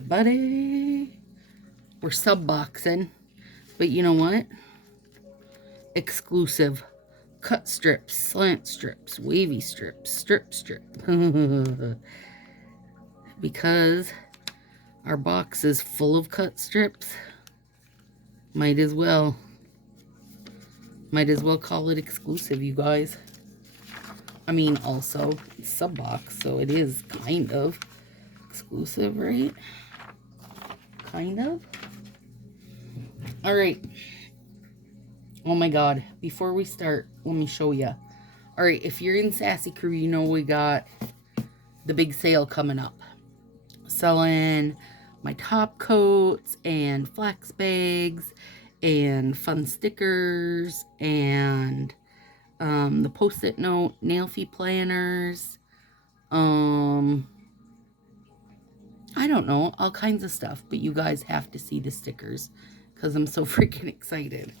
everybody. We're sub-boxing, but you know what? Exclusive cut strips, slant strips, wavy strips, strip. Because our box is full of cut strips, might as well call it exclusive, you guys. I mean, also, it's sub-box, so it is kind of exclusive, right? Kind of. All right. Oh my God. Before we start, let me show you. All right. If you're in Sassy Crew, you know we got the big sale coming up. Selling my top coats and flax bags and fun stickers and the post-it note, nail fee planners. I don't know, all kinds of stuff, but you guys have to see the stickers because I'm so freaking excited.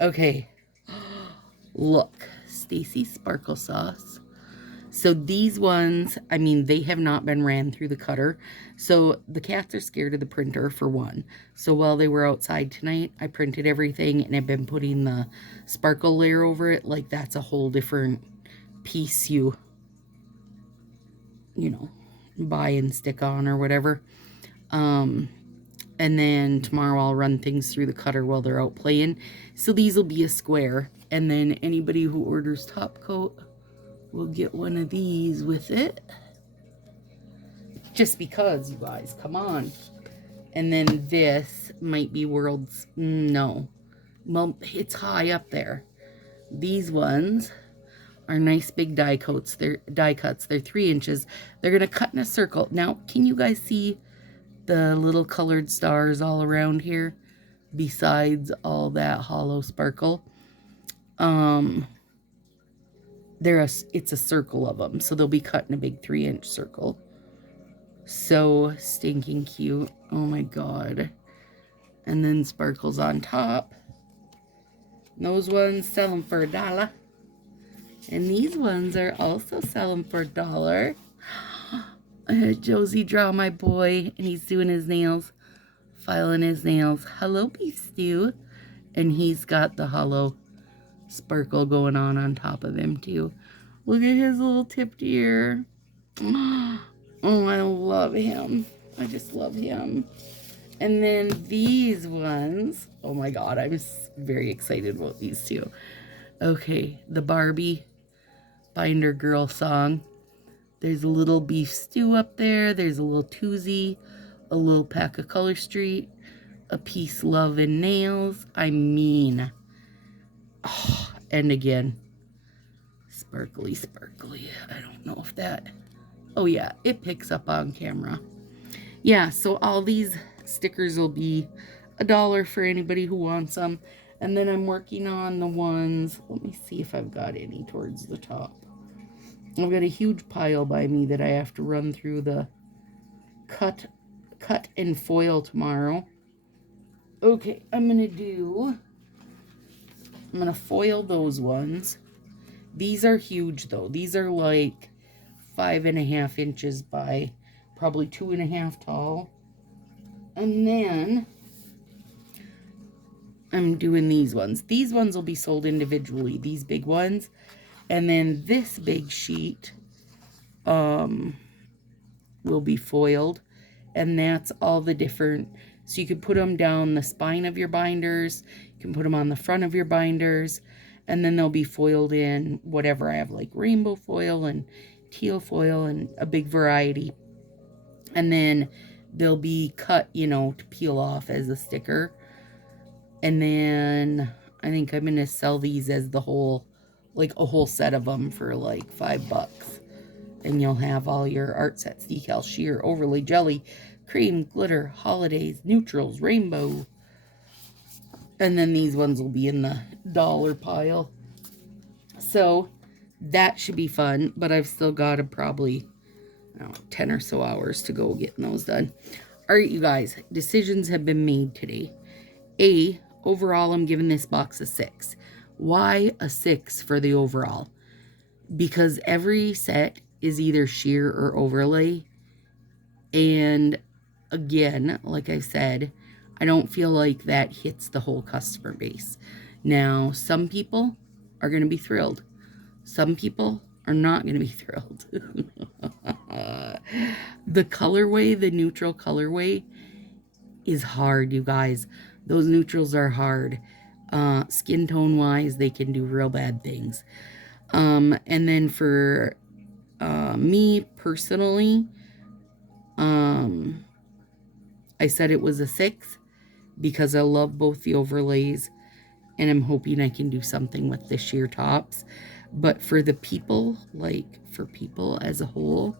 Okay, look, Stacy Sparkle Sauce. So these ones, I mean, they have not been ran through the cutter. So the cats are scared of the printer, for one. So while they were outside tonight, I printed everything and I've been putting the sparkle layer over it. Like that's a whole different piece you know, buy and stick on or whatever. And then tomorrow I'll run things through the cutter while they're out playing. So these will be a square. And then anybody who orders top coat will get one of these with it. Just because, you guys, come on. And then this might be world's, no. Well, it's high up there. These ones are nice big die cuts. They're 3 inches. They're going to cut in a circle. Now, can you guys see the little colored stars all around here besides all that hollow sparkle? It's a circle of them, so they'll be cut in a big 3-inch circle. So stinking cute. Oh my God. And then sparkles on top. Those ones sell them for $1. And these ones are also selling for $1. I had Josie draw my boy, and he's doing his nails, filing his nails. Hello, Beef Stew. And he's got the hollow sparkle going on top of him, too. Look at his little tipped ear. Oh, I love him. I just love him. And then these ones, oh my God, I'm very excited about these two. Okay, the Barbie Binder Girl song. There's a little Beef Stew up there. There's a little Toozy, a little pack of Color Street, a piece Love and Nails. I mean, oh, and again, sparkly. I don't know if that, oh yeah, it picks up on camera. Yeah, so all these stickers will be $1 for anybody who wants them. And then I'm working on the ones, let me see if I've got any towards the top. I've got a huge pile by me that I have to run through the cut and foil tomorrow. Okay, I'm going to foil those ones. These are huge though. These are like 5.5 inches by probably 2.5 tall. And then I'm doing these ones. These ones will be sold individually, these big ones. And then this big sheet will be foiled. And that's all the different, so you could put them down the spine of your binders. You can put them on the front of your binders. And then they'll be foiled in whatever I have, like rainbow foil and teal foil and a big variety. And then they'll be cut, you know, to peel off as a sticker. And then I think I'm going to sell these as the whole, like a whole set of them for like $5. And you'll have all your art sets, decal, sheer, overlay, jelly, cream, glitter, holidays, neutrals, rainbow. And then these ones will be in the $1 pile. So that should be fun, but I've still got probably, I don't know, 10 or so hours to go getting those done. All right, you guys, decisions have been made today. Overall, I'm giving this box a 6. Why a 6 for the overall? Because every set is either sheer or overlay. And again, like I said, I don't feel like that hits the whole customer base. Now, some people are going to be thrilled. Some people are not going to be thrilled. The colorway, the neutral colorway, is hard, you guys. Those neutrals are hard. Skin tone wise, they can do real bad things. And then for me personally, I said it was a 6 because I love both the overlays, and I'm hoping I can do something with the sheer tops. But for the people, like for people as a whole,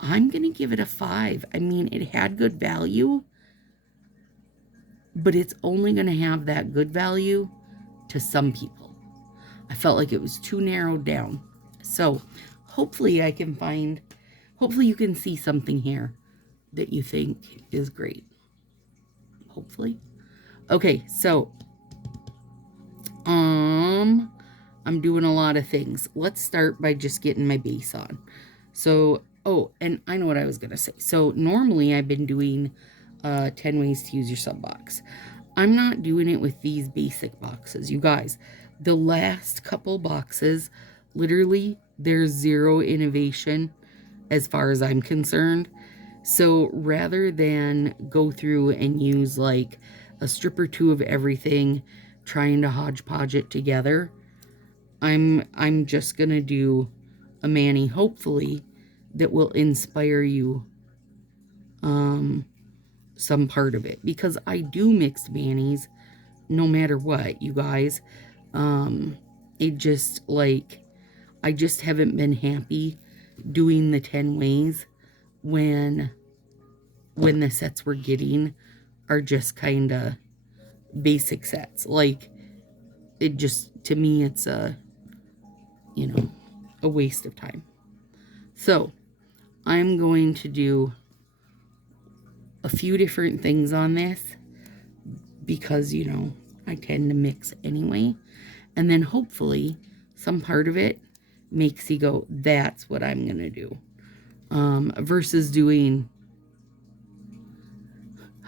I'm going to give it a 5. I mean, it had good value, but it's only going to have that good value to some people. I felt like it was too narrowed down. So hopefully I can find, hopefully you can see something here that you think is great. Hopefully. Okay, so I'm doing a lot of things. Let's start by just getting my base on. So, oh, and I know what I was going to say. So normally I've been doing 10 ways to use your sub box. I'm not doing it with these basic boxes. You guys, the last couple boxes, literally, there's zero innovation as far as I'm concerned. So rather than go through and use like a strip or two of everything, trying to hodgepodge it together, I'm just gonna do a mani, hopefully, that will inspire you some part of it, because I do mixed manis no matter what, you guys. It just, like, I just haven't been happy doing the 10 ways when the sets we're getting are just kind of basic sets. Like, it just, to me, it's a, you know, a waste of time. So I'm going to do a few different things on this because, you know, I tend to mix anyway. And then hopefully some part of it makes you go, that's what I'm going to do. Versus doing,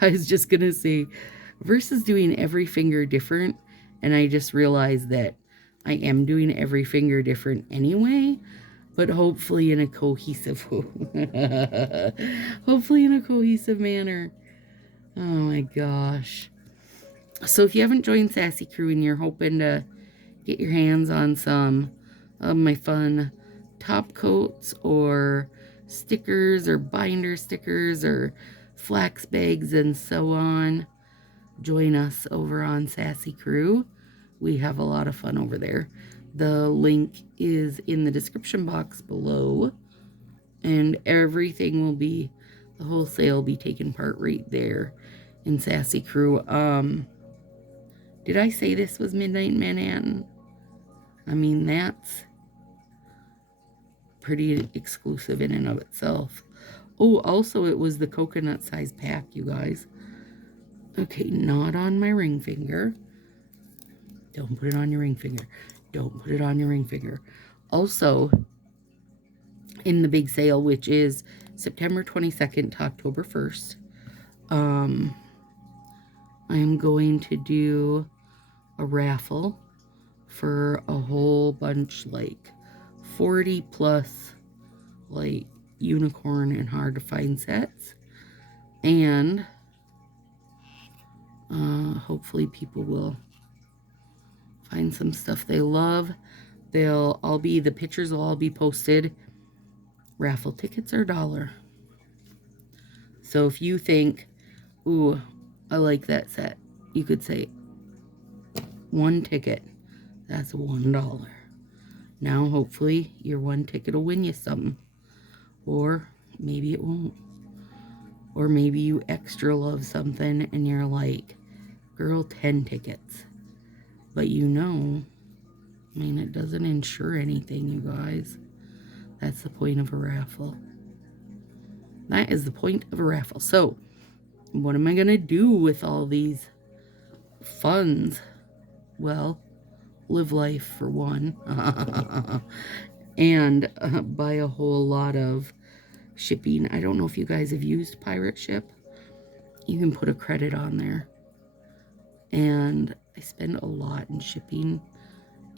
I was just going to say, versus doing every finger different. And I just realized that I am doing every finger different anyway, but hopefully in a cohesive, hopefully in a cohesive manner. Oh my gosh. So if you haven't joined Sassy Crew and you're hoping to get your hands on some of my fun top coats or stickers or binder stickers or flax bags and so on, join us over on Sassy Crew. We have a lot of fun over there. The link is in the description box below, and everything will be, the whole sale will be taking part right there in Sassy Crew. Did I say this was Midnight Manhattan? I mean, that's pretty exclusive in and of itself. Oh, also it was the coconut size pack, you guys. Okay, not on my ring finger. Don't put it on your ring finger. Don't put it on your ring finger. Also, in the big sale, which is September 22nd to October 1st, I am going to do a raffle for a whole bunch, like 40 plus, like unicorn and hard to find sets. And hopefully people will find some stuff they love. They'll all be, the pictures will all be posted. Raffle tickets are $1. So if you think, ooh, I like that set, you could say, 1 ticket, that's $1. Now hopefully your 1 ticket will win you something. Or maybe it won't. Or maybe you extra love something and you're like, girl, 10 tickets. But you know, I mean, it doesn't insure anything, you guys. That's the point of a raffle. That is the point of a raffle. So, what am I going to do with all these funds? Well, live life for one. And buy a whole lot of shipping. I don't know if you guys have used Pirate Ship you can put a credit on there. And I spend a lot in shipping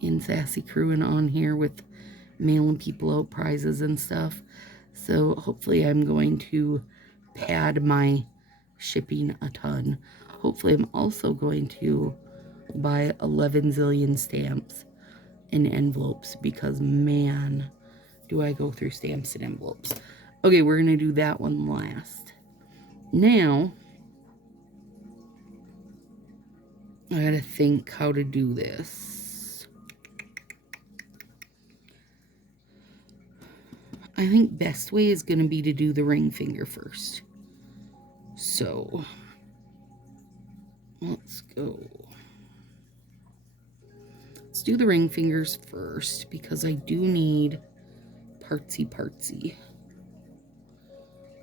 in Sassy Crew and on here with mailing people out prizes and stuff. So hopefully I'm going to pad my shipping a ton. Hopefully I'm also going to buy 11 zillion stamps and envelopes, because man, do I go through stamps and envelopes. Okay, we're going to do that one last. Now, I got to think how to do this. I think best way is going to be to do the ring finger first. So, let's go. Let's do the ring fingers first, because I do need partsy.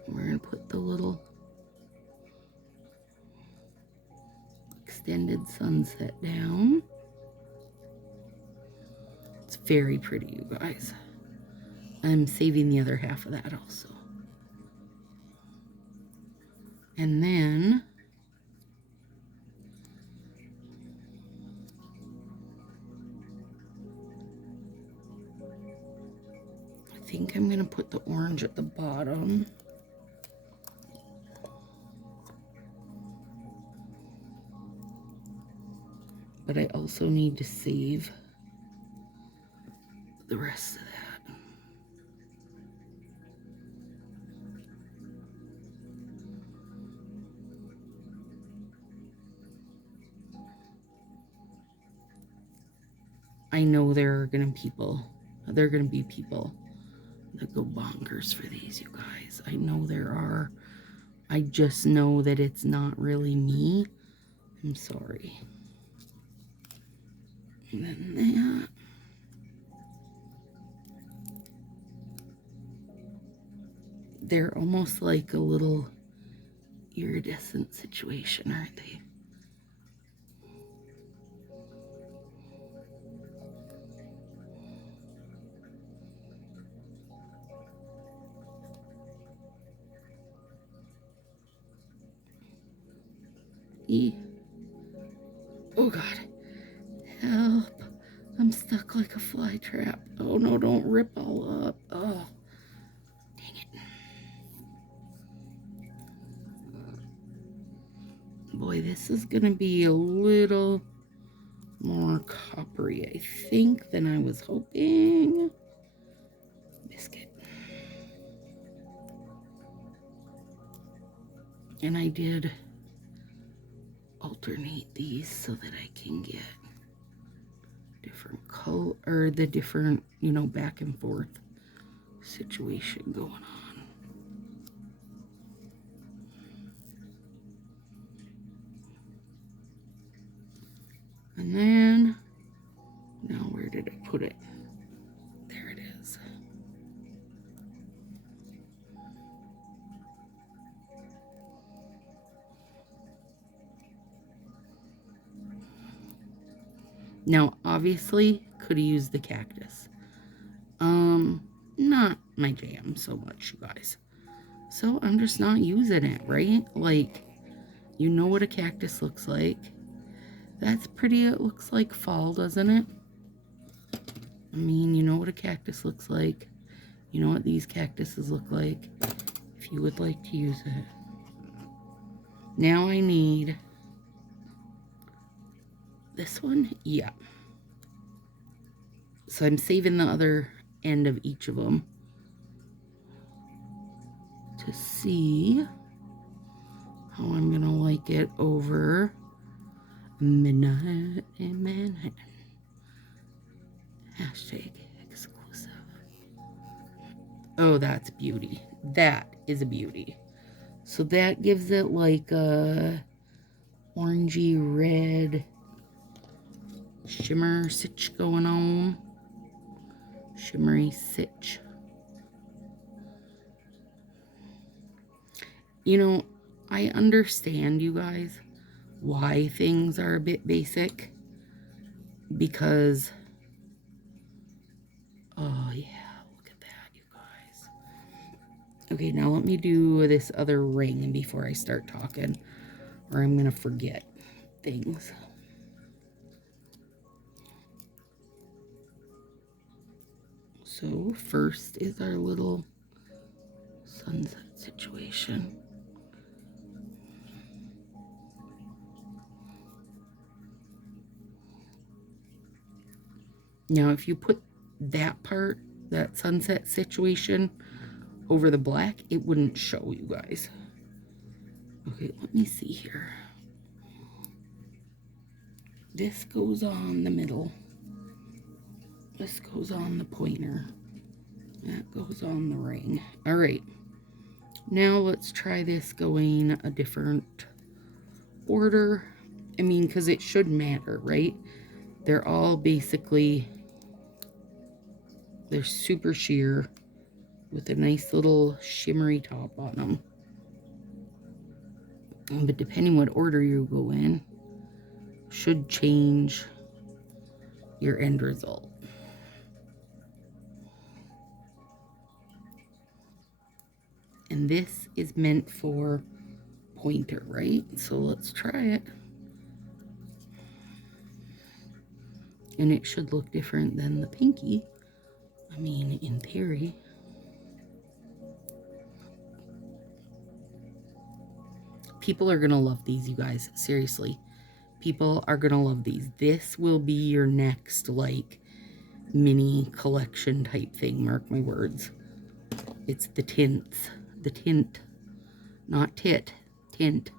We're going to put the little extended sunset down. It's very pretty, you guys. I'm saving the other half of that also. And then I think I'm going to put the orange at the bottom. But I also need to save the rest of that. I know there are going to be people that go bonkers for these, you guys. I know there are. I just know that it's not really me. I'm sorry. And then that. They're almost like a little iridescent situation, aren't they? Oh God, help. I'm stuck like a fly trap. Oh no, don't rip all up. Oh, dang it. Boy, this is gonna be a little more coppery, I think, than I was hoping. Biscuit. And I did alternate these so that I can get different color, or the different, you know, back and forth situation going on. And then, now where did I put it? There it is. Now, obviously, could have used the cactus. Not my jam so much, you guys. So I'm just not using it, right? Like, you know what a cactus looks like. That's pretty. It looks like fall, doesn't it? I mean, you know what a cactus looks like. You know what these cactuses look like. If you would like to use it. Now I need this one. Yeah. So I'm saving the other end of each of them to see how I'm going to like it over Midnight in Manhattan. Hashtag exclusive. Oh, that's beauty. That is a beauty. So that gives it like a orangey red shimmer sitch going on. Shimmery sitch. You know, I understand, you guys, why things are a bit basic. Because, oh yeah, look at that, you guys. Okay, now let me do this other ring before I start talking, or I'm gonna forget things. So first is our little sunset situation. Now if you put that part, that sunset situation, over the black, it wouldn't show, you guys. Okay, let me see here. This goes on the middle. This goes on the pointer. That goes on the ring. All right. Now let's try this going a different order. I mean, because it should matter, right? They're all basically, they're super sheer with a nice little shimmery top on them. But depending what order you go in, should change your end result. And this is meant for pointer, right? So let's try it. And it should look different than the pinky. I mean, in theory. People are gonna love these, you guys. Seriously. People are gonna love these. This will be your next, like, mini collection type thing. Mark my words. It's the tints. The tint. Not tit. Tint.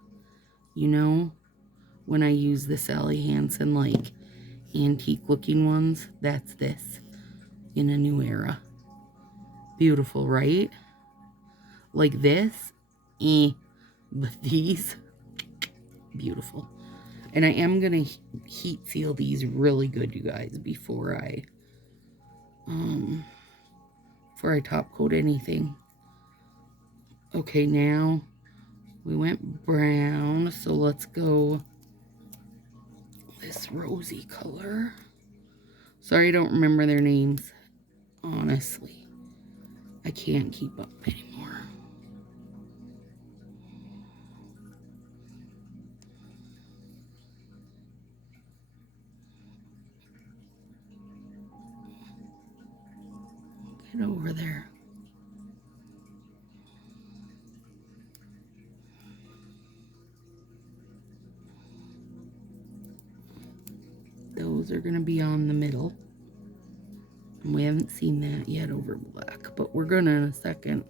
You know, when I use the Sally Hansen, like, antique looking ones, that's this. In a new era. Beautiful, right? Like this, but these, beautiful. And I am gonna heat seal these really good, you guys, before I top coat anything. Okay, now we went brown, so let's go this rosy color. Sorry, I don't remember their names. Honestly, I can't keep up anymore. Get over there. Those are going to be on the middle. And we haven't seen that yet over black, but we're going to in a second.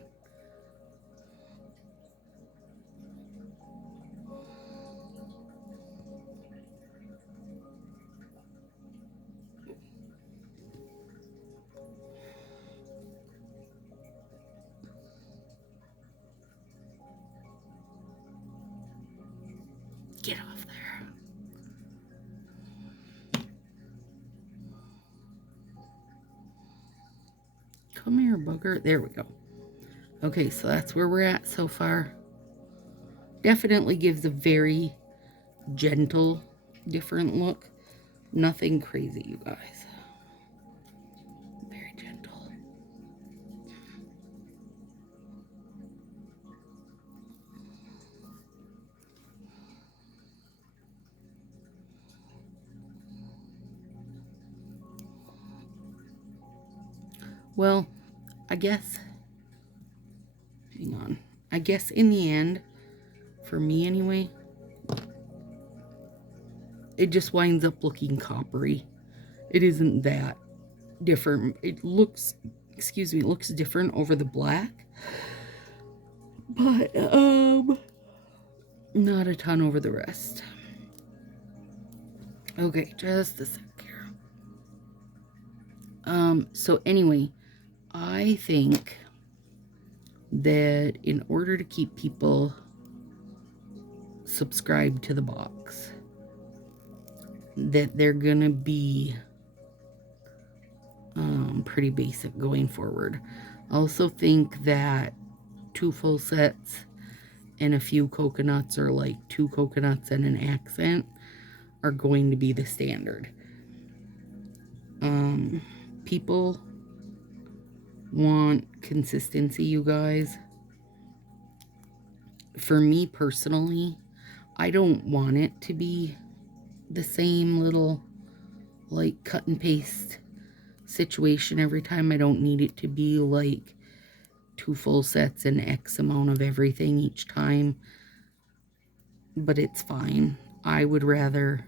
Get off there. Come here, bugger. There we go. Okay, so that's where we're at so far. Definitely gives a very gentle, different look. Nothing crazy, you guys. Very gentle. Well, I guess, hang on. I guess in the end, for me anyway, it just winds up looking coppery. It isn't that different. It looks, excuse me, it looks different over the black. But, not a ton over the rest. Okay, just a sec here. So anyway, I think that in order to keep people subscribed to the box, that they're gonna be pretty basic going forward. I also think that 2 full sets and a few coconuts, or like 2 coconuts and an accent, are going to be the standard. People want consistency, you guys. for me personally, I don't want it to be the same little like cut and paste situation every time. I don't need it to be like 2 full sets and X amount of everything each time, but it's fine. I would rather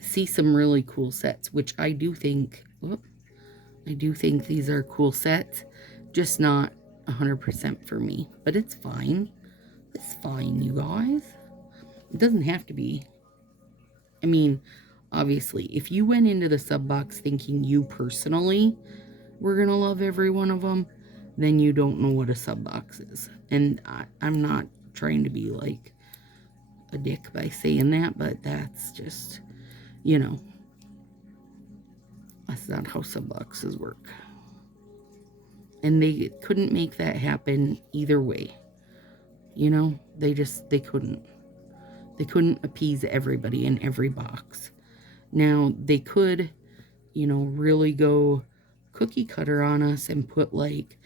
see some really cool sets, which I do think, these are cool sets, just not 100% for me, but it's fine. It's fine, you guys. It doesn't have to be. I mean, obviously, if you went into the sub box thinking you personally were going to love every one of them, then you don't know what a sub box is. And I'm not trying to be like a dick by saying that, but that's just, you know, that's not how sub boxes work. And they couldn't make that happen either way. You know, they couldn't. They couldn't appease everybody in every box. Now, they could, you know, really go cookie cutter on us and put like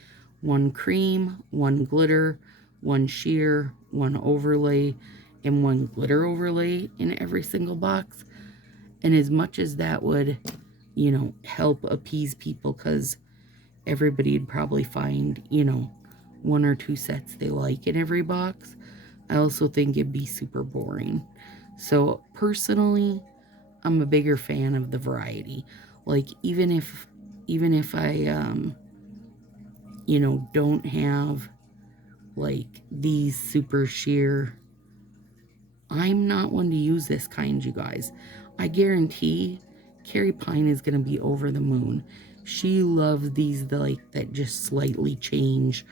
1 cream, 1 glitter, 1 sheer, 1 overlay, and 1 glitter overlay in every single box. And as much as that would, you know, help appease people, because everybody'd probably find, you know, 1 or 2 sets they like in every box, I also think it'd be super boring. So personally, I'm a bigger fan of the variety. Like, even if I you know, don't have like these super sheer, I'm not one to use this kind, you guys. I guarantee Carrie Pine is going to be over the moon. She loves these that just slightly change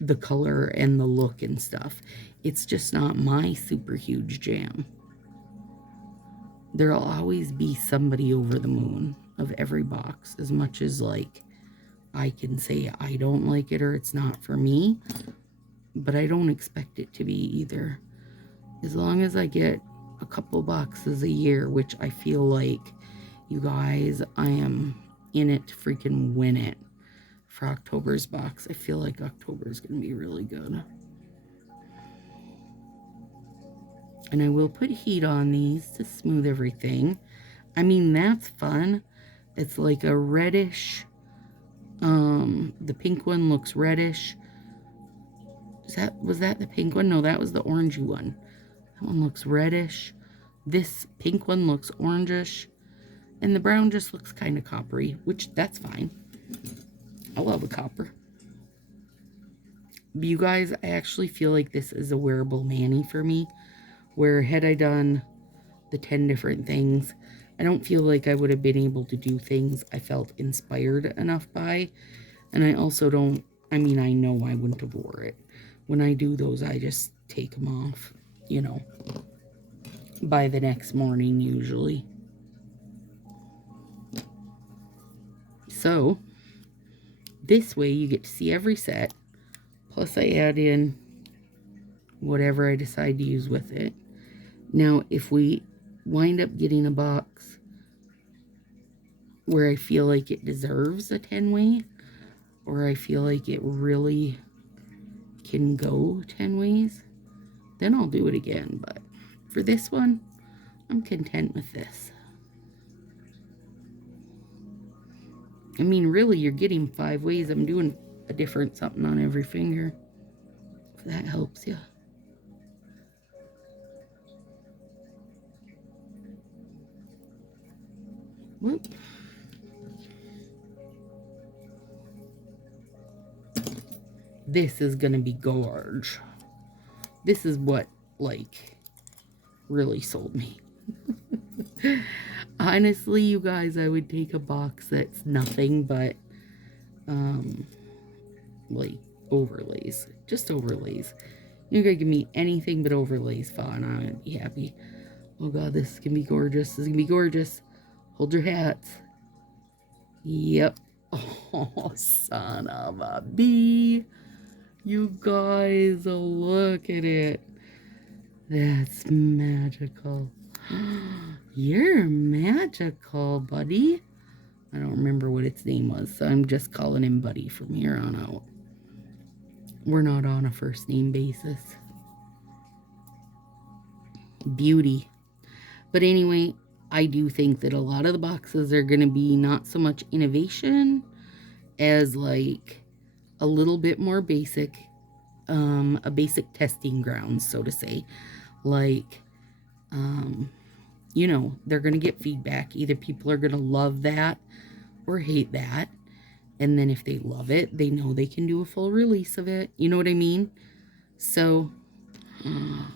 the color and the look and stuff. It's just not my super huge jam. There'll always be somebody over the moon of every box, as much as like I can say I don't like it or it's not for me, but I don't expect it to be either. As long as I get a couple boxes a year, which I feel like, you guys, I am in it to freaking win it for October's box. I feel like October is going to be really good. And I will put heat on these to smooth everything. I mean, that's fun. It's like a reddish, the pink one looks reddish. Was that the pink one? No, that was the orangey one. That one looks reddish. This pink one looks orangish. And the brown just looks kind of coppery, which that's fine. I love a copper. But you guys, I actually feel like this is a wearable mani for me. Where had I done the 10 different things, I don't feel like I would have been able to do things I felt inspired enough by. And I also don't, I mean, I know I wouldn't have wore it. When I do those, I just take them off, you know, by the next morning usually. So, this way you get to see every set. Plus I add in whatever I decide to use with it. Now, if we wind up getting a box where I feel like it deserves a 10-way, or I feel like it really can go 10 ways, then I'll do it again. But for this one, I'm content with this. I mean, really, you're getting 5 ways. I'm doing a different something on every finger, if that helps you. Whoop. This is gonna be gorge. This is what, like, really sold me. Honestly, you guys, I would take a box that's nothing but, like, overlays. Just overlays. You're gonna give me anything but overlays, fine. I'd be happy. Oh god, this is gonna be gorgeous. This is gonna be gorgeous. Hold your hats. Yep. Oh, son of a bee. You guys, look at it. That's magical. You're magical, buddy. I don't remember what its name was, so I'm just calling him Buddy from here on out. We're not on a first name basis. Beauty. But anyway, I do think that a lot of the boxes are going to be not so much innovation as like a little bit more basic, a basic testing ground, so to say. Like, you know, they're going to get feedback. Either people are going to love that or hate that. And then if they love it, they know they can do a full release of it. You know what I mean? So, oh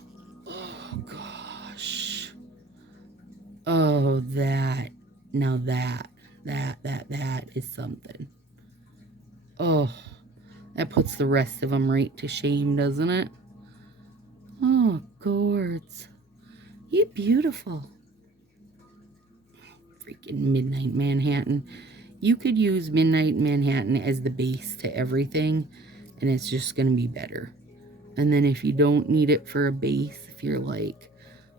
gosh. Oh, that. Now that is something. Oh, that puts the rest of them right to shame, doesn't it? Oh, gourds. You're beautiful. Freaking Midnight Manhattan. You could use Midnight Manhattan as the base to everything, and it's just going to be better. And then if you don't need it for a base, if you're like,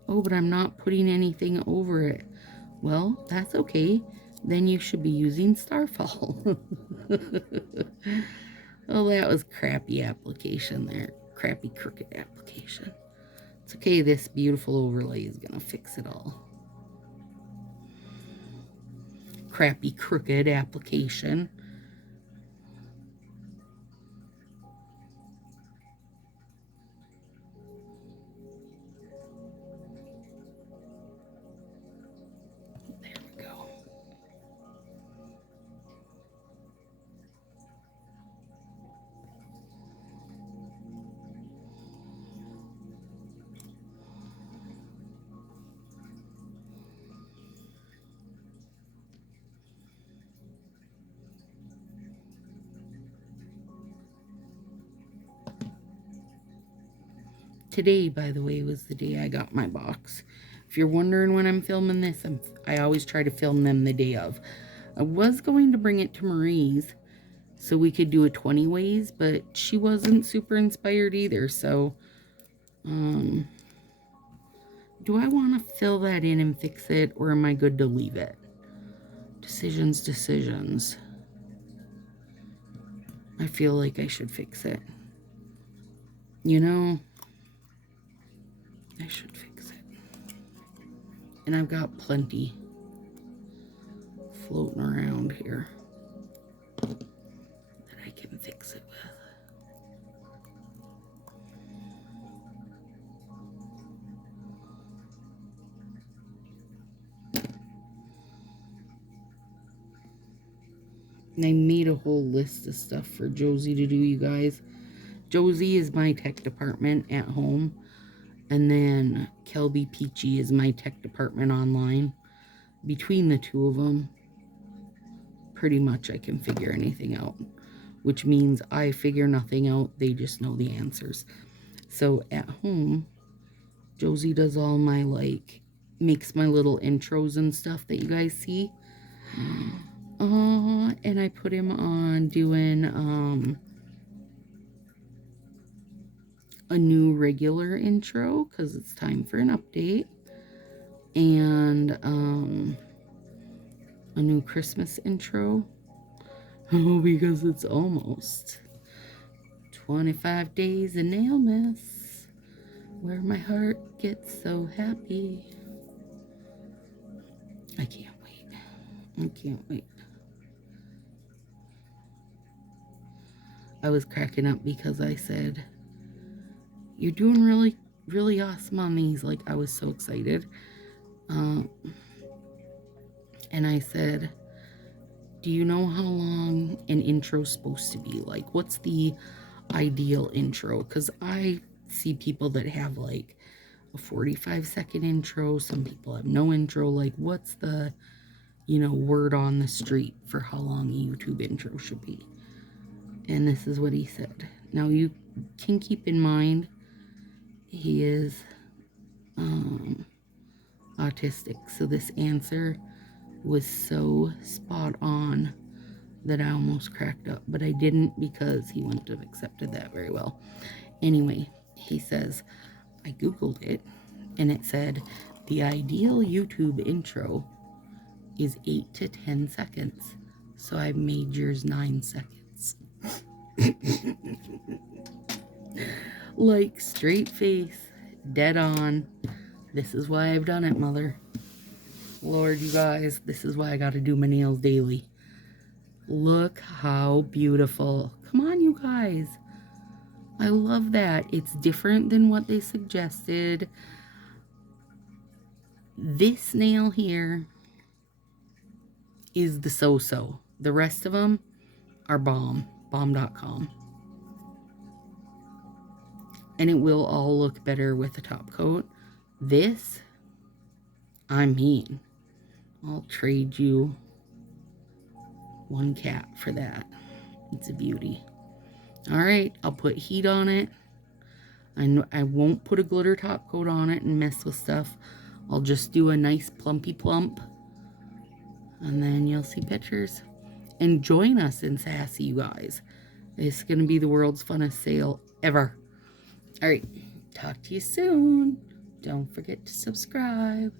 oh, but I'm not putting anything over it, well, that's okay. Then you should be using Starfall. Oh, that was crappy application there. Crappy crooked application. It's okay, this beautiful overlay is going to fix it all. Crappy crooked application. There we go. Today, by the way, was the day I got my box. If you're wondering when I'm filming this, I always try to film them the day of. I was going to bring it to Marie's so we could do a 20 ways, but she wasn't super inspired either, so do I want to fill that in and fix it, or am I good to leave it? Decisions. I feel like I should fix it. You know, I should fix it. And I've got plenty floating around here that I can fix it with. And I made a whole list of stuff for Josie to do, you guys. Josie is my tech department at home. And then Kelby Peachy is my tech department online. Between the two of them, pretty much I can figure anything out. Which means I figure nothing out. They just know the answers. So at home, Josie does all my, like, makes my little intros and stuff that you guys see. And I put him on doing a new regular intro because it's time for an update, and a new Christmas intro. Oh, because it's almost 25 days of Nailmas, where my heart gets so happy. I can't wait. I can't wait. I was cracking up because I said, you're doing really, really awesome on these. Like, I was so excited. And I said, do you know how long an intro's supposed to be? Like, what's the ideal intro? Because I see people that have, like, a 45-second intro. Some people have no intro. Like, what's the, you know, word on the street for how long a YouTube intro should be? And this is what he said. Now, you can keep in mind, he is autistic. So this answer was so spot on that I almost cracked up. But I didn't, because he wouldn't have accepted that very well. Anyway, he says, I Googled it, and it said, the ideal YouTube intro is 8 to 10 seconds. So I've made yours 9 seconds. Like, straight face, dead on. This is why I've done it, Mother. Lord, you guys, this is why I gotta do my nails daily. Look how beautiful. Come on, you guys. I love that. It's different than what they suggested. This nail here is the so-so. The rest of them are bomb.com. And it will all look better with the top coat. This, I mean, I'll trade you one cat for that. It's a beauty. All right, I'll put heat on it. I won't put a glitter top coat on it and mess with stuff. I'll just do a nice plumpy plump. And then you'll see pictures. And join us in Sassy, you guys. It's going to be the world's funnest sale ever. All right, talk to you soon. Don't forget to subscribe.